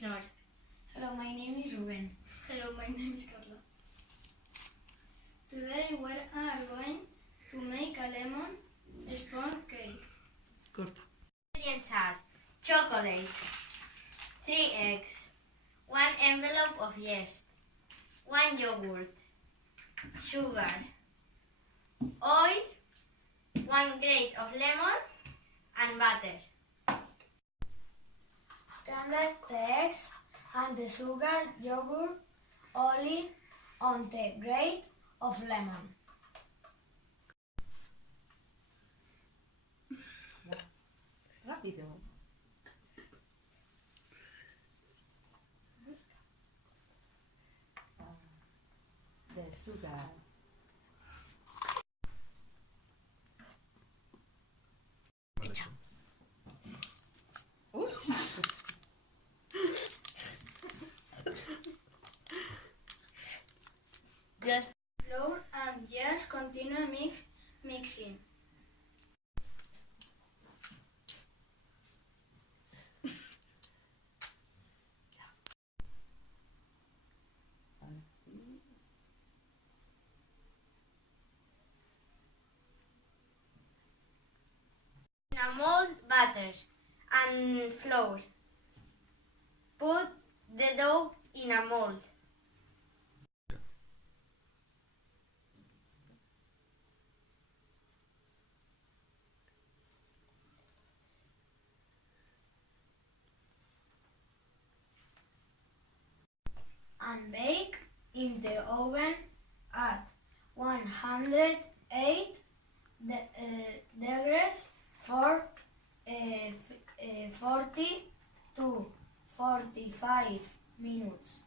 is Nor. Hello, my name is Ruben. Hello, my name is Carla. Today we are going to make a lemon sponge cake. Corta. Ingredients are chocolate, 3 eggs, 1 envelope of yeast, 1 yogurt, sugar, oil, 1 grate of lemon, and butter. Scramble the eggs and the sugar, yogurt, oil on the grate of lemon. Rápido. De azúcar. Hecho. Just flour and yeast continue mixing. In a mold, butter and flour. Put the dough in a mold. And bake in the oven at 108 degrees for 40 to 45 minutes.